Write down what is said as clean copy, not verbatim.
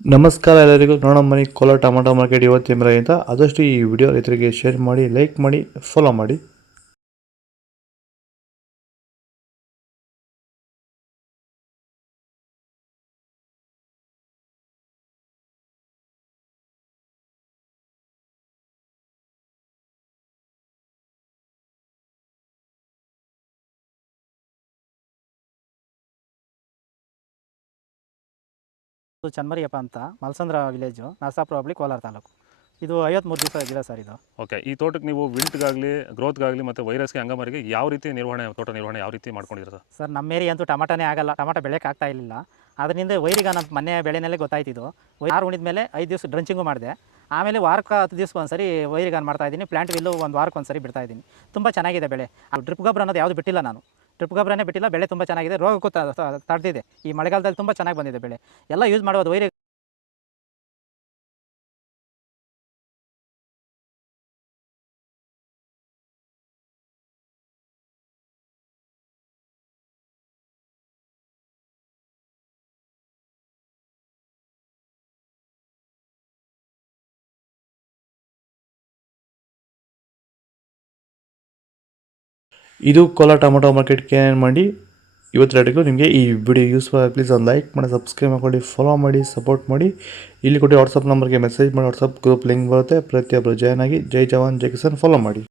ನಮಸ್ಕಾರ ಎಲ್ಲರಿಗೂ. ನೋಡೋಣ ಬನ್ನಿ ಕೋಲಾರ ಟೊಮಾಟೊ ಮಾರ್ಕೆಟ್ ಇವತ್ತಿನ ಬೆಲೆಗಿಂತ ಆದಷ್ಟು ಈ ವಿಡಿಯೋ ರೈತರಿಗೆ ಶೇರ್ ಮಾಡಿ, ಲೈಕ್ ಮಾಡಿ, ಫಾಲೋ ಮಾಡಿ. ಚನ್ಮರಿಯಪ್ಪ ಅಂತ ಮಲ್ಸಂದ್ರ ವಿಲೇಜು, ನರಸಾಪುರ ಹೋಬಳಿ, ಕೋಲಾರ ತಾಲೂಕು. ಇದು 53 ದಿವಸ ಗಿಡ ಸರ್ ಇದು. ಓಕೆ. ಈ ತೋಟಕ್ಕೆ ನೀವು ವಿಲ್ಟ್ಗಾಗಲಿ, ಗ್ರೋತ್ಗಾಗಲಿ ಮತ್ತು ವೈರಸ್ಗೆ, ಅಂಗಮಾರಿಗೆ ಯಾವ ರೀತಿ ತೋಟ ನಿರ್ವಹಣೆ ಯಾವ ರೀತಿ ಮಾಡ್ಕೊಂಡಿದ್ದೀರಾ ಸರ್? ಸರ್ ನಮ್ಮ ಏರಿಯಾ ಅಂತೂ ಟಮಾಟನೇ ಆಗಲ್ಲ, ಟಮಾಟ ಬೆಳೆಯೋಕೆ ಆಗ್ತಾ ಇರಲಿಲ್ಲ. ಅದರಿಂದ ವೈರಿಗ ನಮ್ಮ ಮನೆ ಬೆಳೆನಲ್ಲೇ ಗೊತ್ತಾಯ್ತಿದ್ದು. ಯಾರು ಉಣಿದ ಮೇಲೆ 5 ದಿವಸ ಡ್ರಂಚಿಂಗು ಮಾಡಿದೆ. ಆಮೇಲೆ ವಾರಕ್ಕೆ 10 ದಿವಸಕ್ಕೆ ಒಂದ್ಸರಿ ವೈರಿಗಾನ್ ಮಾಡ್ತಾಯಿದ್ದೀನಿ. ಪ್ಲಾಂಟ್ ವಿಲ್ಲು ಒಂದು ವಾರಕ್ಕೆ ಒಂದ್ಸರಿ ಬಿಡ್ತಾಯಿದ್ದೀನಿ. ತುಂಬ ಚೆನ್ನಾಗಿದೆ ಬೆಳೆ. ಡ್ರಿಪ್ ಗೊಬ್ಬರ ಅನ್ನೋದು ಯಾವುದು ಬಿಟ್ಟಿಲ್ಲ ನಾನು. ಡ್ರಿಪ್ ಗೊಬ್ಬರನೇ ಬಿಟ್ಟಿಲ್ಲ. ಬೆಳೆ ತುಂಬ ಚೆನ್ನಾಗಿದೆ. ರೋಗಕ್ಕೂ ತಡೆದಿದೆ. ಈ ಮಳೆಗಾಲದಲ್ಲಿ ತುಂಬ ಚೆನ್ನಾಗಿ ಬಂದಿದೆ ಬೆಳೆ. ಎಲ್ಲ ಯೂಸ್ ಮಾಡೋದು ವೈರಿ. ಇದು ಕೋಲಾರ ಟೊಮಾಟೊ ಮಾರ್ಕೆಟ್ಗೆ ಮಾಡಿ ಇವತ್ತು ರೇಟಿಗೂ ನಿಮಗೆ ಈ ವಿಡಿಯೋ ಯೂಸ್ಫುಲ್ ಆಗಿ ಪ್ಲೀಸ್ ಒಂದು ಲೈಕ್ ಮಾಡಿ, ಸಬ್ಸ್ಕ್ರೈಬ್ ಮಾಡ್ಕೊಳ್ಳಿ, ಫಾಲೋ ಮಾಡಿ, ಸಪೋರ್ಟ್ ಮಾಡಿ. ಇಲ್ಲಿ ಕೊಟ್ಟು ವಾಟ್ಸಪ್ ನಂಬರ್ಗೆ ಮೆಸೇಜ್ ಮಾಡಿ, ವಾಟ್ಸಪ್ ಗ್ರೂಪ್ ಲಿಂಕ್ ಬರುತ್ತೆ. ಪ್ರತಿಯೊಬ್ಬರು ಜಾಯ್ನ್ ಆಗಿ. ಜೈ ಜವಾನ್ ಜೈ ಕಿಸಾನ್ ಫಾಲೋ ಮಾಡಿ.